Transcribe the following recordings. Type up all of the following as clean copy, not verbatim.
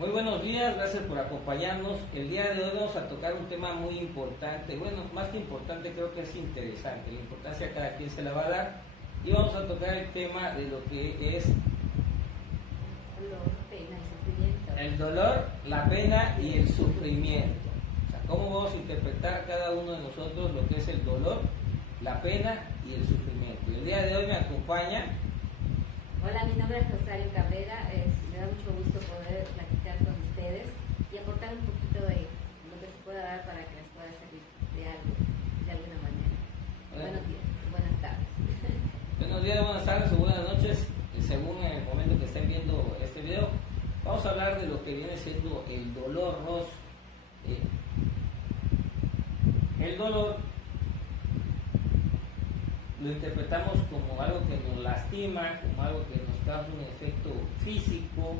Muy buenos días, gracias por acompañarnos. El día de hoy vamos a tocar un tema muy importante, bueno, más que importante creo que es interesante, la importancia cada quien se la va a dar y vamos a tocar el tema de lo que es Dolor, pena y sufrimiento. el dolor, la pena y el sufrimiento. O sea, cómo vamos a interpretar cada uno de nosotros lo que es el dolor, la pena y el sufrimiento. Y el día de hoy me acompaña. Hola, mi nombre es Rosario Cabrera. Me da mucho gusto poder platicar con ustedes y aportar un poquito de lo que se pueda dar para que les pueda servir de algo, de alguna manera. Buenos días, buenas tardes. Buenos días, buenas tardes o buenas noches, según el momento que estén viendo este video. Vamos a hablar de lo que viene siendo el dolor, Ros. El dolor lo interpretamos como algo que nos lastima, como algo que nos causa un efecto físico,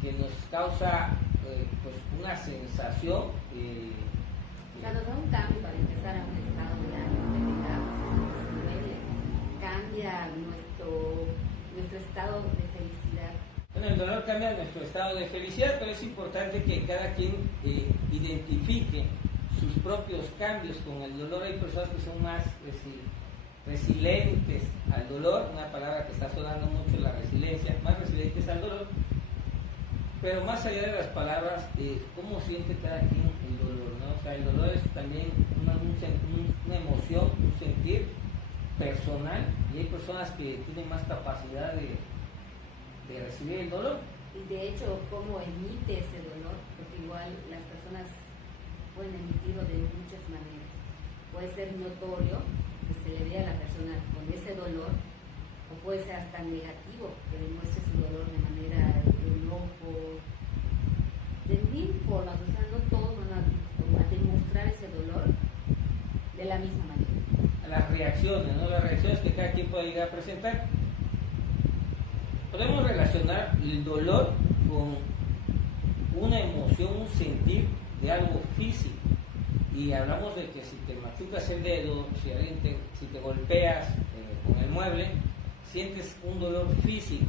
que nos causa pues una sensación. O sea, nos da un cambio para empezar a un estado de ánimo, cambia nuestro estado de felicidad. Bueno, el dolor cambia nuestro estado de felicidad, pero es importante que cada quien identifique sus propios cambios con el dolor. Hay personas que son más resilientes al dolor, una palabra que está sonando mucho, la resiliencia, más resilientes al dolor, pero más allá de las palabras, cómo siente cada quien el dolor, ¿no? O sea, el dolor es también una emoción, un sentir personal, y hay personas que tienen más capacidad de recibir el dolor. Y de hecho, cómo emite ese dolor, porque igual las personas pueden emitirlo de muchas maneras. Puede ser notorio, que se le vea a la persona con ese dolor, o puede ser hasta negativo, que demuestre su dolor de manera de enojo, de mil formas. O sea, no todos van a demostrar ese dolor de la misma manera. Las reacciones, ¿no? Las reacciones que cada quien puede llegar a presentar. Podemos relacionar el dolor con una emoción, un sentir de algo físico. Y hablamos de que si te machucas el dedo, si te golpeas con el mueble, sientes un dolor físico.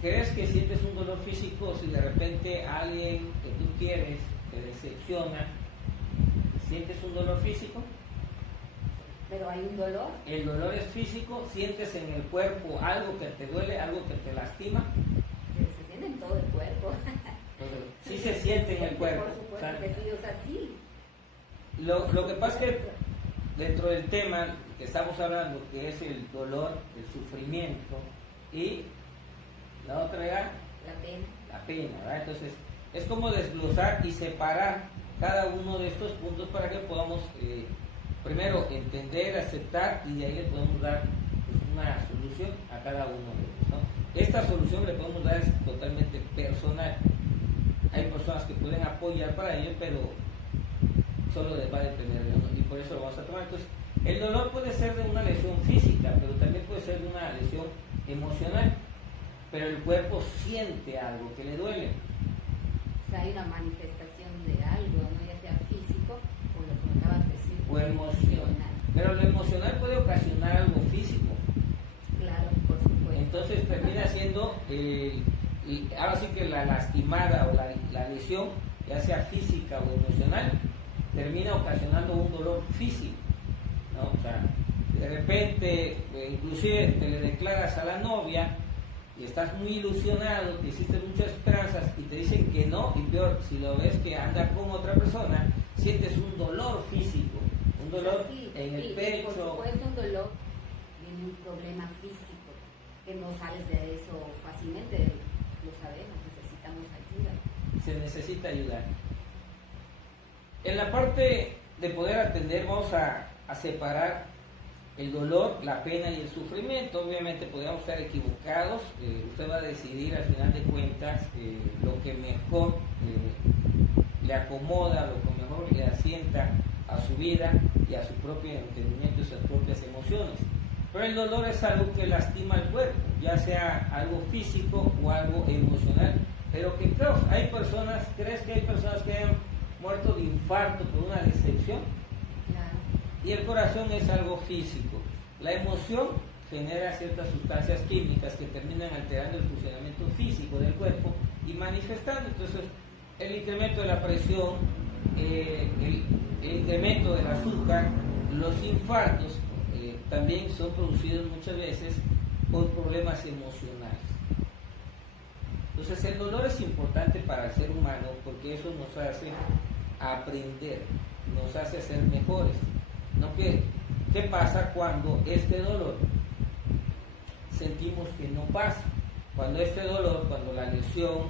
¿Crees que sientes un dolor físico si de repente alguien que tú quieres te decepciona? ¿Sientes un dolor físico? Pero hay un dolor. El dolor es físico, sientes en el cuerpo algo que te duele, algo que te lastima. Se siente en todo el cuerpo. Sí se siente en el cuerpo. Por supuesto que sí, o sea, sí. Lo que pasa es que dentro del tema que estamos hablando, que es el dolor, el sufrimiento y la otra era la pena, ¿verdad? Entonces es como desglosar y separar cada uno de estos puntos para que podamos primero entender, aceptar y de ahí le podemos dar pues, una solución a cada uno de ellos, ¿no? Esta solución le podemos dar es totalmente personal. Hay personas que pueden apoyar para ello, pero solo les va a depender de uno y por eso lo vamos a tomar. Entonces, el dolor puede ser de una lesión física, pero también puede ser de una lesión emocional, pero el cuerpo siente algo que le duele. O sea, hay una manifestación de algo, ¿no? Ya sea físico o lo que me acabas de decir, O emocional. Pero lo emocional puede ocasionar algo físico. Claro, por supuesto. Entonces termina siendo ahora sí que la lastimada o la lesión, ya sea física o emocional, termina ocasionando un dolor físico, ¿no? O sea, de repente, inclusive te le declaras a la novia y estás muy ilusionado, te hiciste muchas esperanzas y te dicen que no, y peor, si lo ves que anda con otra persona, sientes un dolor físico, un dolor sí, en el sí, pecho. Por supuesto, un dolor viene un problema físico, que no sales de eso fácilmente, lo sabemos, necesitamos ayuda. Se necesita ayuda. En la parte de poder atender vamos a separar el dolor, la pena y el sufrimiento. Obviamente podríamos estar equivocados, usted va a decidir al final de cuentas lo que mejor le acomoda, lo que mejor le asienta a su vida y a su propio entendimiento y sus propias emociones. Pero el dolor es algo que lastima al cuerpo, ya sea algo físico o algo emocional. Pero que claro, ¿crees que hay personas que han muerto de infarto por una decepción? Claro. Y el corazón es algo físico. La emoción genera ciertas sustancias químicas que terminan alterando el funcionamiento físico del cuerpo y manifestando. Entonces, el incremento de la presión, el incremento del azúcar, los infartos también son producidos muchas veces por problemas emocionales. Entonces, el dolor es importante para el ser humano porque eso nos hace aprender, nos hace ser mejores. ¿No? ¿Qué pasa cuando este dolor sentimos que no pasa? Cuando este dolor, cuando la lesión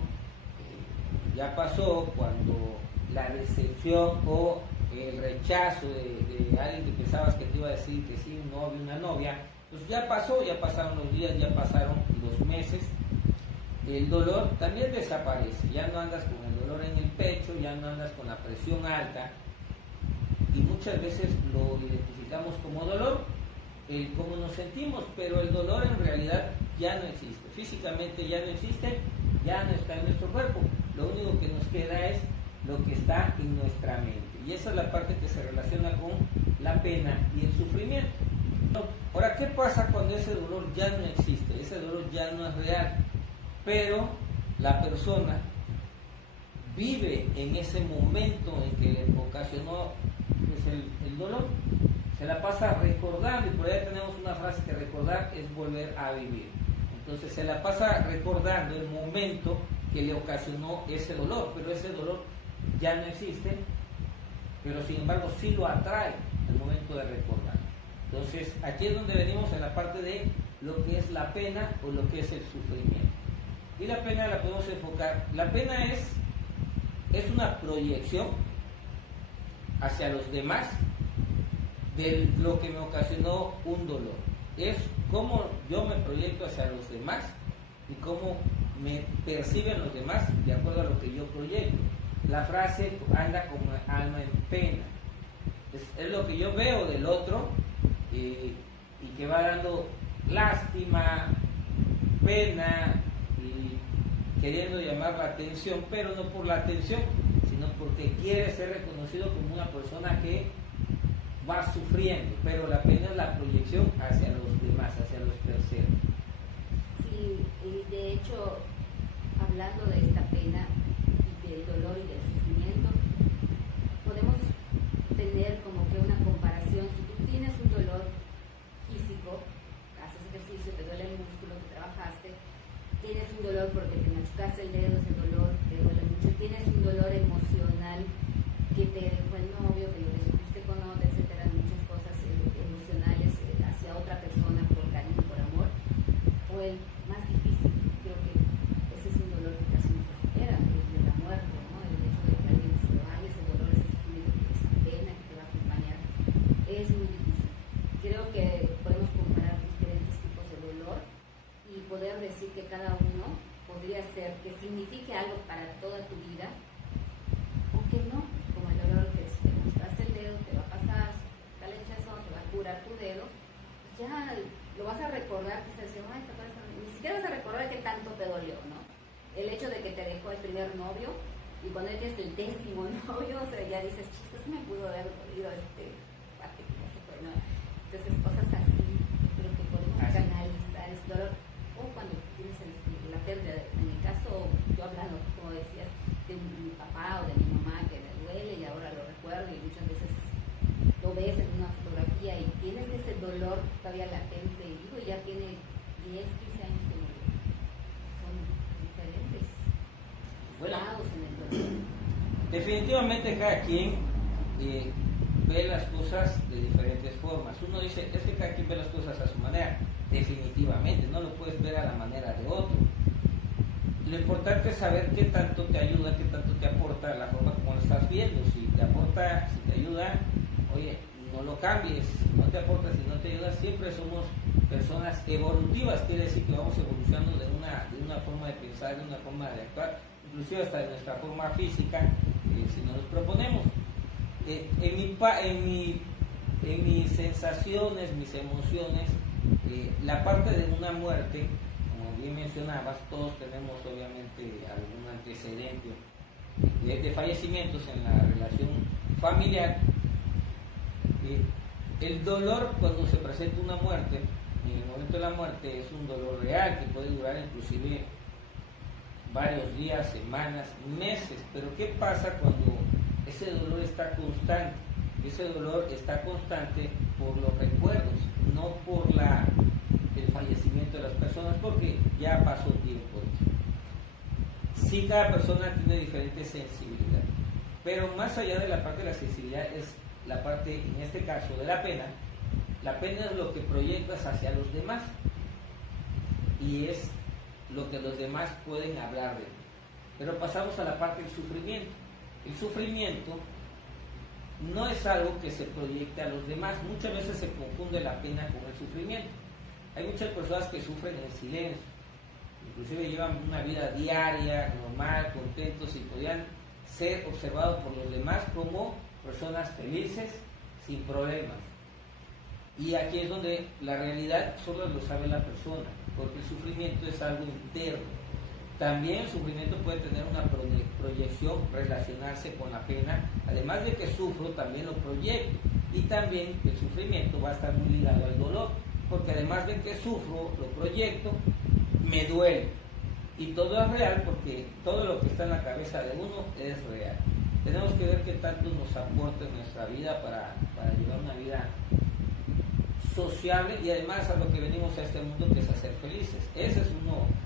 ya pasó, cuando la decepción o el rechazo de alguien que pensabas que te iba a decir que sí, un novio, una novia, pues ya pasó, ya pasaron los días, ya pasaron los meses, el dolor también desaparece, ya no andas con el dolor en el pecho, ya no andas con la presión alta, y muchas veces lo identificamos como dolor, el cómo nos sentimos, pero el dolor en realidad ya no existe, físicamente ya no existe, ya no está en nuestro cuerpo, lo único que nos queda es lo que está en nuestra mente, y esa es la parte que se relaciona con la pena y el sufrimiento. Ahora, ¿qué pasa cuando ese dolor ya no existe? Ese dolor ya no es real, pero la persona vive en ese momento en que le ocasionó pues, el dolor, se la pasa recordando, y por ahí tenemos una frase que recordar es volver a vivir. Entonces se la pasa recordando el momento que le ocasionó ese dolor, pero ese dolor ya no existe, pero sin embargo sí lo atrae al momento de recordar. Entonces aquí es donde venimos en la parte de lo que es la pena o lo que es el sufrimiento. Y la pena la podemos enfocar, la pena es una proyección hacia los demás de lo que me ocasionó un dolor. Es cómo yo me proyecto hacia los demás y cómo me perciben los demás de acuerdo a lo que yo proyecto. La frase anda como alma en pena. Es lo que yo veo del otro y que va dando lástima, pena y queriendo llamar la atención, pero no por la atención, sino porque quiere ser reconocido como una persona que va sufriendo, pero la pena es la proyección hacia los demás, hacia los terceros. Sí, y de hecho, hablando de esta pena, del dolor y del sufrimiento, podemos tener como que una comparación. Si tú tienes un dolor físico, haces ejercicio, te duele el músculo que trabajaste, tienes un dolor porque te machucaste el dedo, ese dolor te duele mucho, tienes un dolor emocional que te dejó el novio, que lo descubriste con otra, etcétera, muchas cosas emocionales hacia otra persona por cariño, por amor, o el más difícil, creo que ese es un dolor que casi no se supera, el de la muerte, ¿no? El hecho de que alguien se vaya, ese dolor, ese sufrimiento, esa pena que te va a acompañar, es muy difícil. Creo que podemos comparar diferentes tipos de dolor y poder decir que cada uno podría ser que signifique algo para toda tu vida o que no, como el dolor que te mostraste el dedo, te va a pasar, te le echas eso, te va a curar tu dedo, ya lo vas a recordar, quizás decir, ay, ni siquiera vas a recordar qué tanto te dolió, ¿no? El hecho de que te dejó el primer novio y cuando él es el 10º novio, o sea, ya dices, chistes, me pudo haber dolido parte que no se fue, ¿no? Entonces, cosas así, creo que podemos canalizar ese dolor, o cuando tienes la pérdida, en mi caso, yo hablando, como decías, de mi papá o de mi mamá que me duele y ahora lo recuerdo y muchas veces lo ves en una fotografía y tienes ese dolor todavía latente y digo, ya tiene 10, 15 años que murió. Son diferentes estados en el dolor. Definitivamente cada quien ve las cosas de diferentes formas. Uno dice, es que cada quien ve las cosas a su manera. Definitivamente, no lo puedes ver a la manera de otro. Lo importante es saber qué tanto te ayuda, qué tanto te aporta la forma como lo estás viendo. Si te aporta, si te ayuda, oye, no lo cambies. Si no te aporta, si no te ayuda, siempre somos personas evolutivas. Quiere decir que vamos evolucionando de una forma de pensar, de una forma de actuar, inclusive hasta de nuestra forma física, si nos lo proponemos. En mis sensaciones, mis emociones, la parte de una muerte, como bien mencionabas, todos tenemos obviamente algún antecedente de fallecimientos en la relación familiar. El dolor cuando se presenta una muerte, en el momento de la muerte, es un dolor real que puede durar inclusive varios días, semanas, meses, pero ¿qué pasa cuando ese dolor está constante? Ese dolor está constante por los recuerdos, no por el fallecimiento de las personas, porque ya pasó tiempo. Sí, cada persona tiene diferente sensibilidad, pero más allá de la parte de la sensibilidad es la parte, en este caso, de la pena. La pena es lo que proyectas hacia los demás y es lo que los demás pueden hablar de ti. Pero pasamos a la parte del sufrimiento. El sufrimiento no es algo que se proyecte a los demás. Muchas veces se confunde la pena con el sufrimiento. Hay muchas personas que sufren en silencio, inclusive llevan una vida diaria, normal, contentos y podrían ser observados por los demás como personas felices, sin problemas. Y aquí es donde la realidad solo lo sabe la persona, porque el sufrimiento es algo interno. También el sufrimiento puede tener una proyección, relacionarse con la pena. Además de que sufro, también lo proyecto. Y también el sufrimiento va a estar muy ligado al dolor, porque además de que sufro, lo proyecto, me duele. Y todo es real, porque todo lo que está en la cabeza de uno es real. Tenemos que ver qué tanto nos aporta en nuestra vida para llevar una vida sociable y además a lo que venimos a este mundo, que es a ser felices. Ese es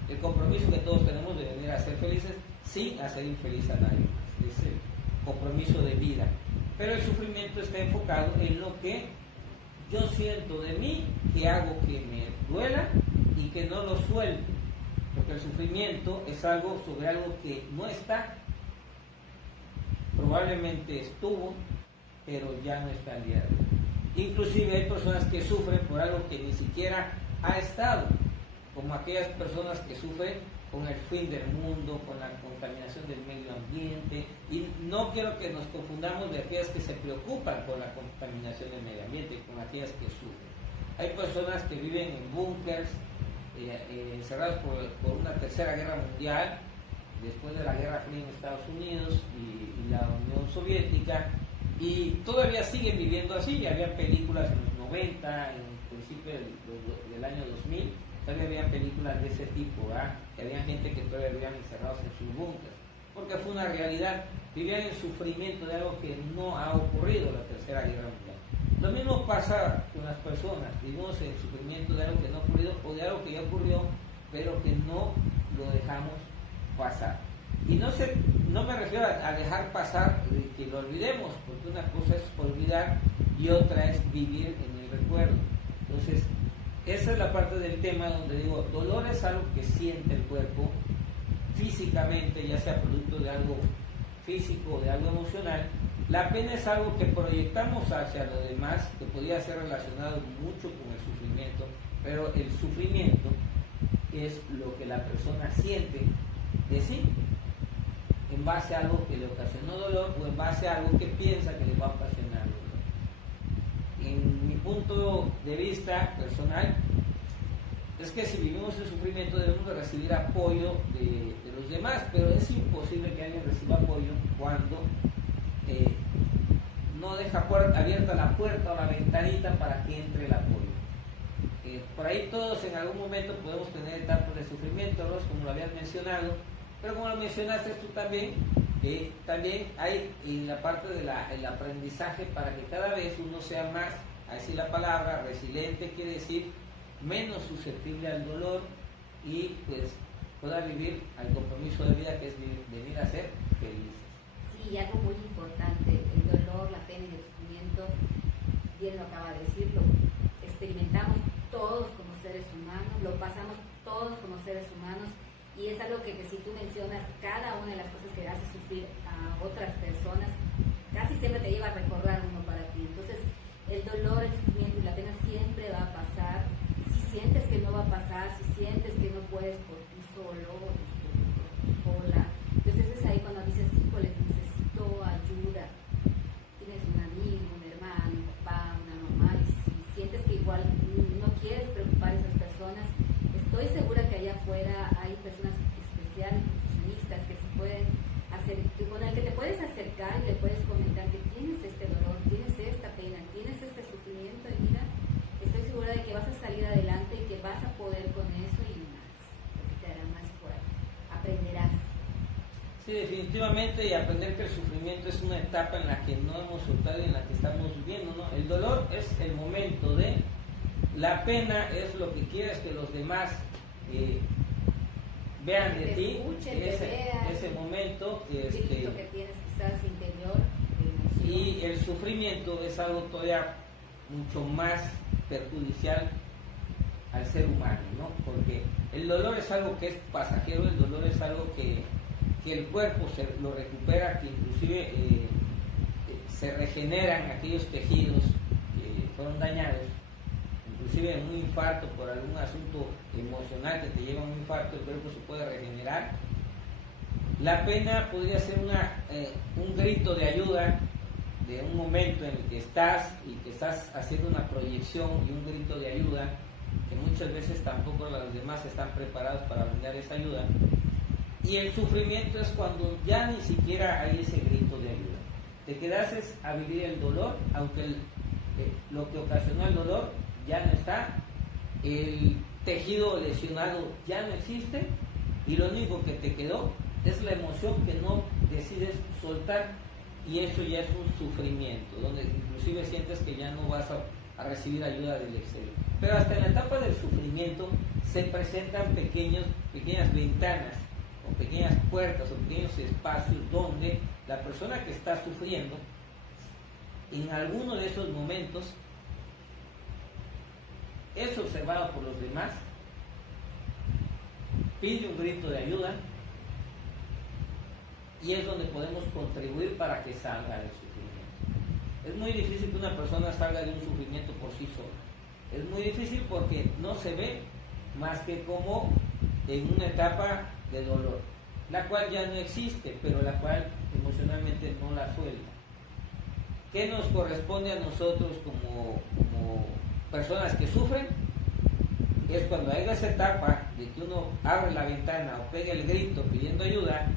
el compromiso que todos tenemos de venir a ser felices sin hacer infeliz a nadie más. Es el compromiso de vida. Pero el sufrimiento está enfocado en lo que yo siento de mí, que hago que me duela y que no lo suelto. Porque el sufrimiento es algo sobre algo que no está. Probablemente estuvo, pero ya no está al día de hoy. Inclusive hay personas que sufren por algo que ni siquiera ha estado, como aquellas personas que sufren con el fin del mundo, con la contaminación del medio ambiente, y no quiero que nos confundamos de aquellas que se preocupan por la contaminación del medio ambiente, con aquellas que sufren. Hay personas que viven en búnkers, encerrados por una tercera guerra mundial, después de la Guerra Fría en Estados Unidos y la Unión Soviética, y todavía siguen viviendo así. Había películas en los 90, en el principio del año 2000, todavía había películas de ese tipo, ¿verdad? Que había gente que todavía vivían encerrados en sus búnkers, porque fue una realidad, vivían en sufrimiento de algo que no ha ocurrido, la Tercera Guerra Mundial. Lo mismo pasa con las personas, vivimos en sufrimiento de algo que no ha ocurrido o de algo que ya ocurrió, pero que no lo dejamos pasar. Y no me refiero a dejar pasar, que lo olvidemos, porque una cosa es olvidar y otra es vivir en el recuerdo. Entonces, esa es la parte del tema donde digo, dolor es algo que siente el cuerpo físicamente, ya sea producto de algo físico o de algo emocional. La pena es algo que proyectamos hacia lo demás, que podría ser relacionado mucho con el sufrimiento, pero el sufrimiento es lo que la persona siente de sí, en base a algo que le ocasionó dolor o en base a algo que piensa que le va a ocasionar dolor. En mi punto de vista personal, es que si vivimos en sufrimiento debemos de recibir apoyo de los demás, pero es imposible que alguien reciba apoyo cuando no deja abierta la puerta o la ventanita para que entre el apoyo. Por ahí todos en algún momento podemos tener etapas de sufrimiento, ¿no? Como lo habían mencionado, pero como lo mencionaste tú también, también hay en la parte del aprendizaje para que cada vez uno sea más, a decir la palabra, resiliente, quiere decir menos susceptible al dolor y pues pueda vivir al compromiso de vida que es venir a ser feliz. Sí, algo muy importante, el dolor, la pena y el sufrimiento, bien lo acaba de decir, lo experimentamos todos como seres humanos, lo pasamos todos como seres humanos, y es algo que si tú mencionas, cada una de las cosas que hace sufrir a otras personas, casi siempre te lleva a recordar uno para ti. Entonces, el dolor, el sufrimiento y la pena siempre va a pasar. Si sientes que no va a pasar, si sientes que no puedes por ti solo, por ti sola, entonces es ahí cuando dices, híjole, necesito ayuda. Sí, definitivamente, y aprender que el sufrimiento es una etapa en la que no hemos soltado y en la que estamos viviendo, ¿no? El dolor es el momento de, la pena es lo que quieres que los demás vean de ti, ese momento, que tienes quizás interior, y el sufrimiento es algo todavía mucho más perjudicial al ser humano, ¿no? Porque el dolor es algo que es pasajero, el dolor es algo que el cuerpo lo recupera, que inclusive se regeneran aquellos tejidos que fueron dañados, inclusive en un infarto por algún asunto emocional que te lleva a un infarto, el cuerpo se puede regenerar. La pena podría ser un grito de ayuda de un momento en el que estás y que estás haciendo una proyección y un grito de ayuda que muchas veces tampoco los demás están preparados para brindar esa ayuda. Y el sufrimiento es cuando ya ni siquiera hay ese grito de ayuda. Te quedases a vivir el dolor, aunque lo que ocasionó el dolor ya no está, el tejido lesionado ya no existe, y lo único que te quedó es la emoción que no decides soltar, y eso ya es un sufrimiento, donde inclusive sientes que ya no vas a recibir ayuda del exterior. Pero hasta en la etapa del sufrimiento se presentan pequeñas ventanas, o pequeñas puertas, o pequeños espacios donde la persona que está sufriendo, en alguno de esos momentos, es observado por los demás, pide un grito de ayuda, y es donde podemos contribuir para que salga del sufrimiento. Es muy difícil que una persona salga de un sufrimiento por sí sola. Es muy difícil porque no se ve más que como en una etapa de dolor, la cual ya no existe, pero la cual emocionalmente no la suelta. ¿Qué nos corresponde a nosotros como personas que sufren? Es cuando haya esa etapa de que uno abre la ventana o pegue el grito pidiendo ayuda,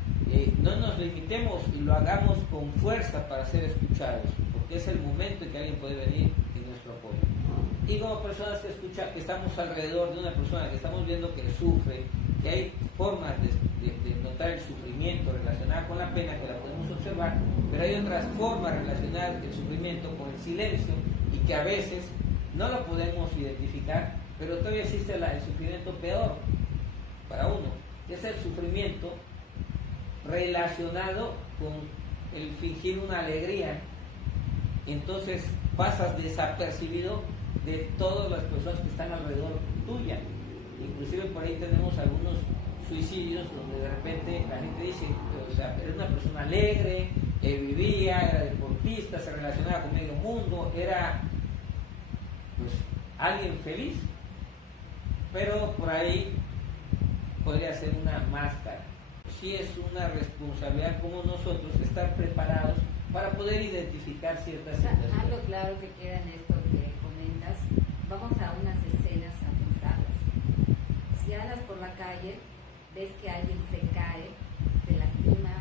no nos limitemos y lo hagamos con fuerza para ser escuchados, porque es el momento en que alguien puede venir en nuestro apoyo. Y como personas que estamos alrededor de una persona que estamos viendo que sufre, que hay formas de notar el sufrimiento relacionada con la pena que la podemos observar, pero hay otras formas relacionadas el sufrimiento con el silencio y que a veces no lo podemos identificar, pero todavía existe el sufrimiento peor para uno, que es el sufrimiento relacionado con el fingir una alegría. Entonces pasas desapercibido de todas las personas que están alrededor tuya. Inclusive por ahí tenemos algunos suicidios donde de repente la gente dice, o sea, era una persona alegre, vivía, era deportista, se relacionaba con medio mundo, era pues alguien feliz, pero por ahí podría ser una máscara. Sí es una responsabilidad como nosotros estar preparados para poder identificar ciertas situaciones. Algo claro que queda en esto que comentas, vamos a unas escenas a pensarlas. Si andas por la calle, ves que alguien se cae, se lastima,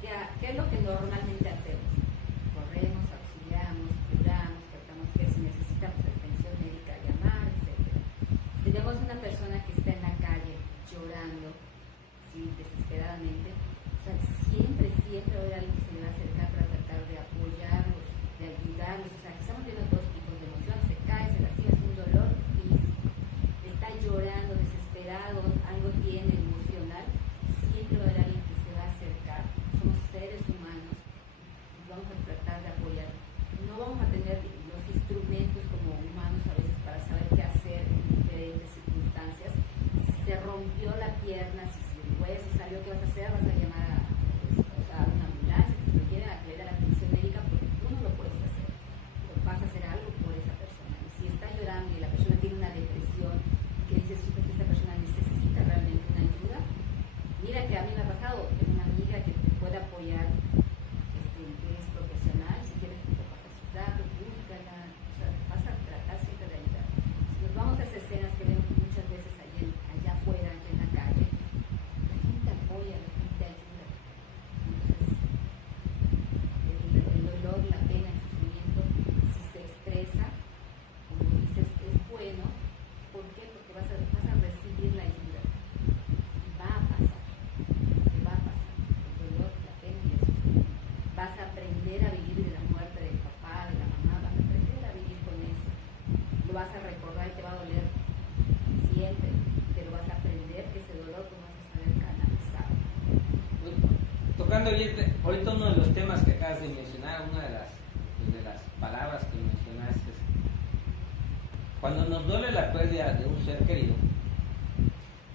¿qué es lo que normalmente hacemos? Corremos, auxiliamos, curamos, tratamos que si necesitamos atención médica llamar, etc. Si vemos una persona que está en la calle llorando, sí, desesperadamente, o sea, siempre va a haber alguien que se le va a acercar para tratar de apoyarlos, de ayudarlos. O sea, que estamos viendo dos tipos de emociones: se cae, se lastima, es un dolor físico, está llorando, desesperado, algo tiene emocional, siempre va a haber alguien que se va a acercar. Somos seres humanos, tocando ahorita uno de los temas que acabas de mencionar, una de las palabras que mencionaste, cuando nos duele la pérdida de un ser querido,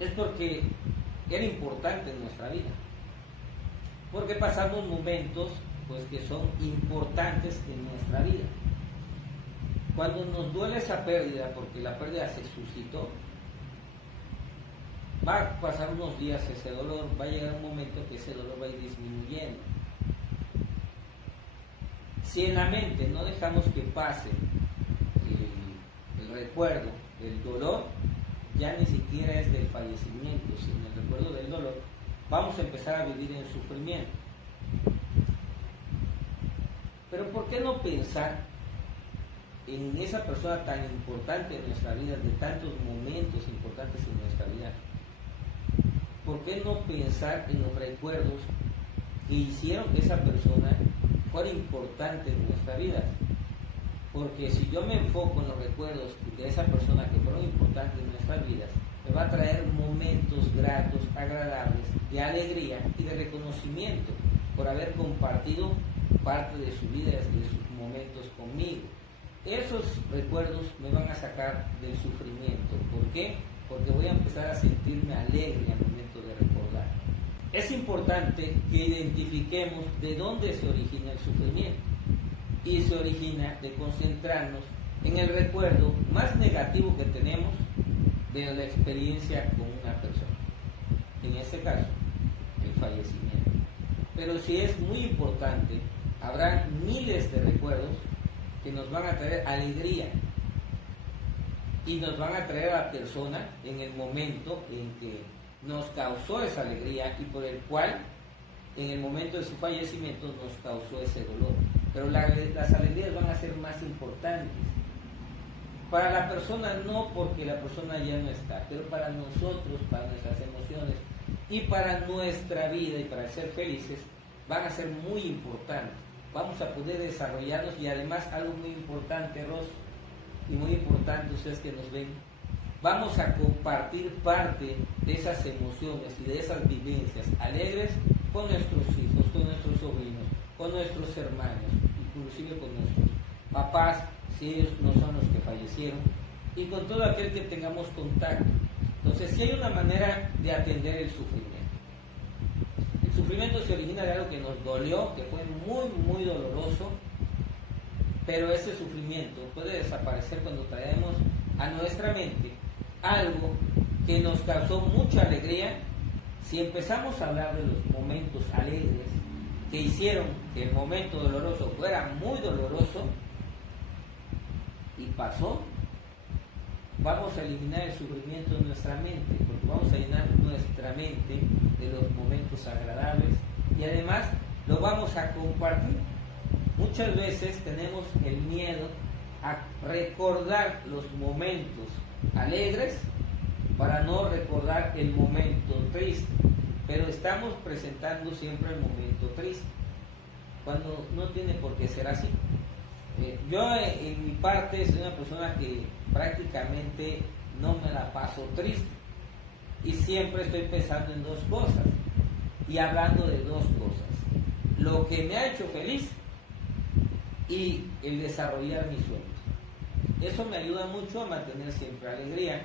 es porque era importante en nuestra vida, porque pasamos momentos pues que son importantes en nuestra vida. Cuando nos duele esa pérdida, porque la pérdida se suscitó, va a pasar unos días ese dolor, va a llegar un momento que ese dolor va a ir disminuyendo. Si en la mente no dejamos que pase el recuerdo del dolor, ya ni siquiera es del fallecimiento, sino el recuerdo del dolor, vamos a empezar a vivir en sufrimiento. Pero ¿por qué no pensar en esa persona tan importante en nuestra vida, de tantos momentos importantes en nuestra vida? ¿Por qué no pensar en los recuerdos que hicieron que esa persona fuera importante en nuestra vida? Porque si yo me enfoco en los recuerdos de esa persona que fueron importantes en nuestras vidas, me va a traer momentos gratos, agradables, de alegría y de reconocimiento por haber compartido parte de su vida, de sus momentos conmigo. Esos recuerdos me van a sacar del sufrimiento. ¿Por qué? Porque voy a empezar a sentirme alegre al momento de recordar. Es importante que identifiquemos de dónde se origina el sufrimiento. Y se origina de concentrarnos en el recuerdo más negativo que tenemos de la experiencia con una persona. En este caso, el fallecimiento. Pero si es muy importante, habrá miles de recuerdos que nos van a traer alegría y nos van a traer a la persona en el momento en que nos causó esa alegría y por el cual en el momento de su fallecimiento nos causó ese dolor. Pero las alegrías van a ser más importantes para la persona, no porque la persona ya no está, pero para nosotros, para nuestras emociones y para nuestra vida y para ser felices van a ser muy importantes. Vamos a poder desarrollarnos y además algo muy importante, Ros, y muy importante ustedes que nos ven, vamos a compartir parte de esas emociones y de esas vivencias alegres con nuestros hijos, con nuestros sobrinos, con nuestros hermanos, inclusive con nuestros papás, si ellos no son los que fallecieron, y con todo aquel que tengamos contacto. Entonces, si hay una manera de atender el sufrimiento. El sufrimiento se origina de algo que nos dolió, que fue muy, muy doloroso, pero ese sufrimiento puede desaparecer cuando traemos a nuestra mente algo que nos causó mucha alegría. Si empezamos a hablar de los momentos alegres que hicieron que el momento doloroso fuera muy doloroso y pasó, vamos a eliminar el sufrimiento de nuestra mente, porque vamos a llenar nuestra mente de los momentos agradables y además lo vamos a compartir. Muchas veces tenemos el miedo a recordar los momentos alegres para no recordar el momento triste, pero estamos presentando siempre el momento triste, cuando no tiene por qué ser así. Yo en mi parte soy una persona que prácticamente no me la paso triste y siempre estoy pensando en dos cosas y hablando de dos cosas: lo que me ha hecho feliz y el desarrollar mis sueños. Eso me ayuda mucho a mantener siempre alegría,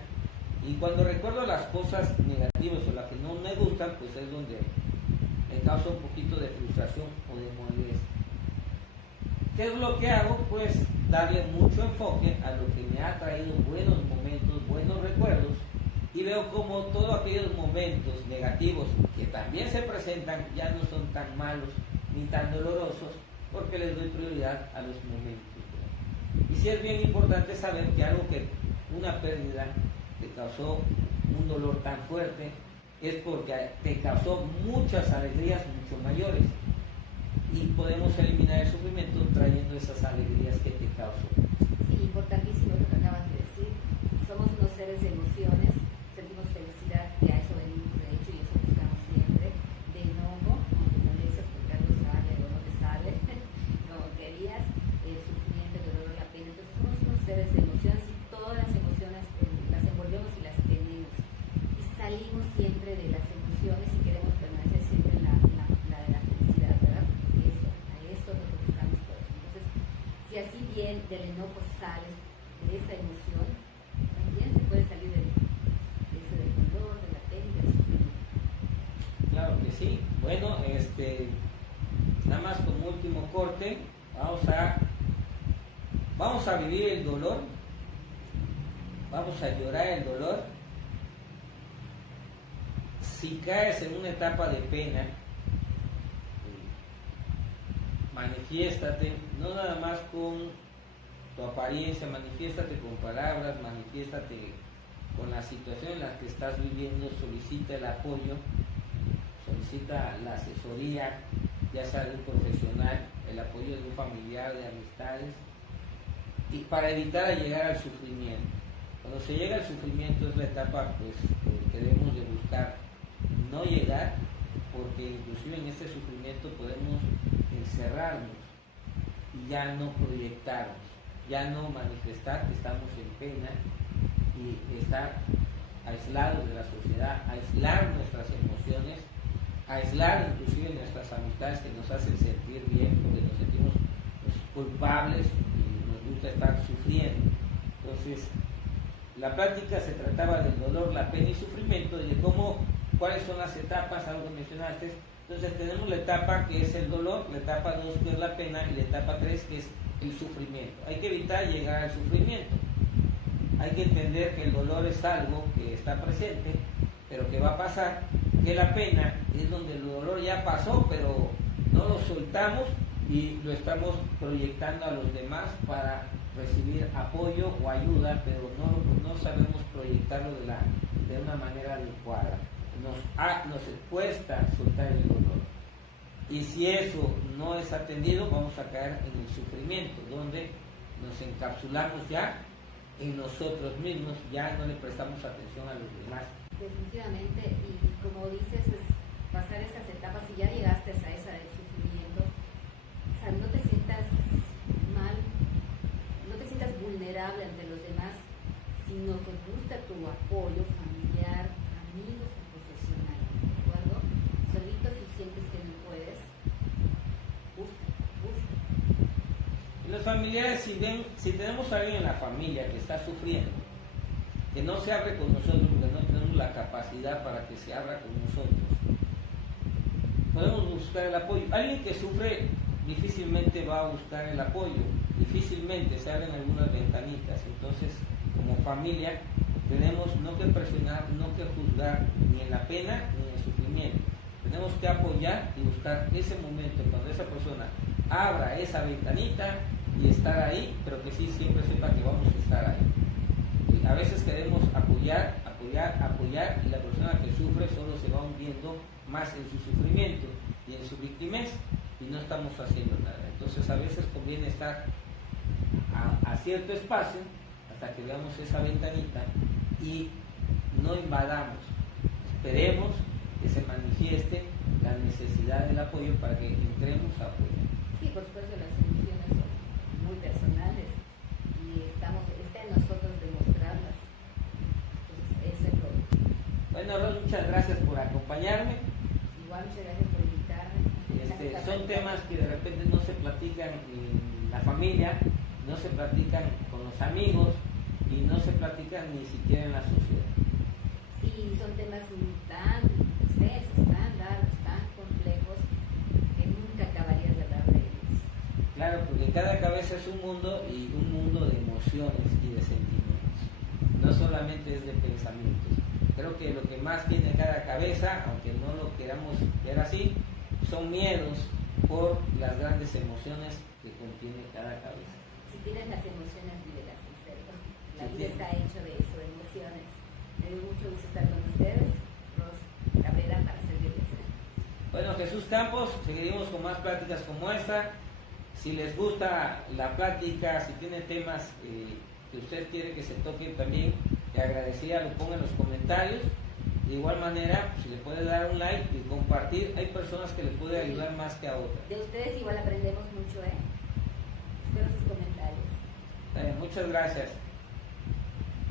y cuando recuerdo las cosas negativas o las que no me gustan, pues es donde me causa un poquito de frustración o de molestia. ¿Qué es lo que hago? Pues darle mucho enfoque a lo que me ha traído buenos momentos, buenos recuerdos, y veo como todos aquellos momentos negativos que también se presentan ya no son tan malos ni tan dolorosos, porque les doy prioridad a los momentos. Y sí es bien importante saber que algo que una pérdida te causó un dolor tan fuerte es porque te causó muchas alegrías mucho mayores, y podemos eliminar el sufrimiento trayendo esas alegrías que te causó. Sí, importantísimo lo que acabas de decir. Somos unos seres de emociones, sentimos felicidad, y a eso venimos de hecho, y eso buscamos siempre, de enojo, cuando te molestas porque algo sale o no te sale como querías, el sufrimiento, el dolor, la pena. Entonces somos unos seres de emociones y todas las emociones las envolvemos y las tenemos, y salimos siempre de las emociones y queremos permanecer siempre en la de la felicidad. también del enojo sales de esa emoción, también se puede salir del dolor, de la pena y del sufrimiento. Claro que sí. Bueno, nada más como último corte, vamos a vivir el dolor, vamos a llorar el dolor. Si caes en una etapa de pena, manifiéstate, no nada más con tu apariencia, manifiéstate con palabras, manifiéstate con la situación en la que estás viviendo, solicita el apoyo, solicita la asesoría, ya sea de un profesional, el apoyo de un familiar, de amistades, y para evitar llegar al sufrimiento. Cuando se llega al sufrimiento es la etapa pues, que debemos de buscar no llegar, porque inclusive en este sufrimiento podemos encerrarnos y ya no proyectarnos, ya no manifestar que estamos en pena y estar aislados de la sociedad, aislar nuestras emociones, aislar inclusive nuestras amistades que nos hacen sentir bien, porque nos sentimos pues, culpables y nos gusta estar sufriendo. Entonces, la plática se trataba del dolor, la pena y sufrimiento, y de cuáles son las etapas, algo que mencionaste. Entonces tenemos la etapa que es el dolor, la etapa 2 que es la pena y la etapa 3 que es el sufrimiento. Hay que evitar llegar al sufrimiento. Hay que entender que el dolor es algo que está presente, pero que va a pasar, que la pena es donde el dolor ya pasó, pero no lo soltamos y lo estamos proyectando a los demás para recibir apoyo o ayuda, pero no sabemos proyectarlo de una manera adecuada. Nos cuesta soltar el dolor. Y si eso no es atendido, vamos a caer en el sufrimiento, donde nos encapsulamos ya en nosotros mismos, ya no le prestamos atención a los demás. Definitivamente, y como dices, es pasar esas etapas, si ya llegaste a esa del sufrimiento, o sea, no te sientas mal, no te sientas vulnerable ante los demás, sino que busca tu apoyo familiar, amigos y profesional, ¿de acuerdo? Solito si sientes que no puedes, busca. Y los familiares, si tenemos a alguien en la familia que está sufriendo, que no se abre con nosotros, porque no tenemos la capacidad para que se abra con nosotros, podemos buscar el apoyo. Alguien que sufre difícilmente va a buscar el apoyo, difícilmente se abren algunas ventanitas. Entonces, como familia, tenemos no que presionar, no que juzgar ni en la pena ni en el sufrimiento. Tenemos que apoyar y buscar ese momento cuando esa persona abra esa ventanita y estar ahí, pero que sí siempre sepa que vamos a estar ahí. Y a veces queremos apoyar y la persona que sufre solo se va hundiendo más en su sufrimiento y en su victimez y no estamos haciendo nada. Entonces a veces conviene estar a cierto espacio hasta que veamos esa ventanita y no invadamos, esperemos que se manifieste la necesidad del apoyo para que entremos a apoyar. Sí, por supuesto, las emociones son muy personales y está en nosotros demostrarlas. Entonces, eso es lo. Bueno, Ros, muchas gracias por acompañarme. Igual, muchas gracias por invitarme. Son temas que de repente no se platican en la familia, no se platican con los amigos y no se platican ni siquiera en la sociedad. Sí, son temas tan extensos, tan largos, tan complejos, que nunca acabarías de hablar de ellos. Claro, porque cada cabeza es un mundo y un mundo de emociones y de sentimientos. No solamente es de pensamientos. Creo que lo que más tiene cada cabeza, aunque no lo queramos ver así, son miedos por las grandes emociones que contiene cada cabeza. Si tienes las emociones, vívelas en serio. La vida está hecha de eso, de emociones. Me dio mucho gusto estar con ustedes. Ros Cabrera, para servirles. Bueno, Jesús Campos, seguiremos con más pláticas como esta. Si les gusta la plática, si tienen temas que usted quiere que se toquen también, le agradecería lo pongan en los comentarios. De igual manera, si le puede dar un like y compartir, hay personas que le puede ayudar más que a otras. De ustedes igual aprendemos mucho, Espero sus comentarios. Muchas gracias.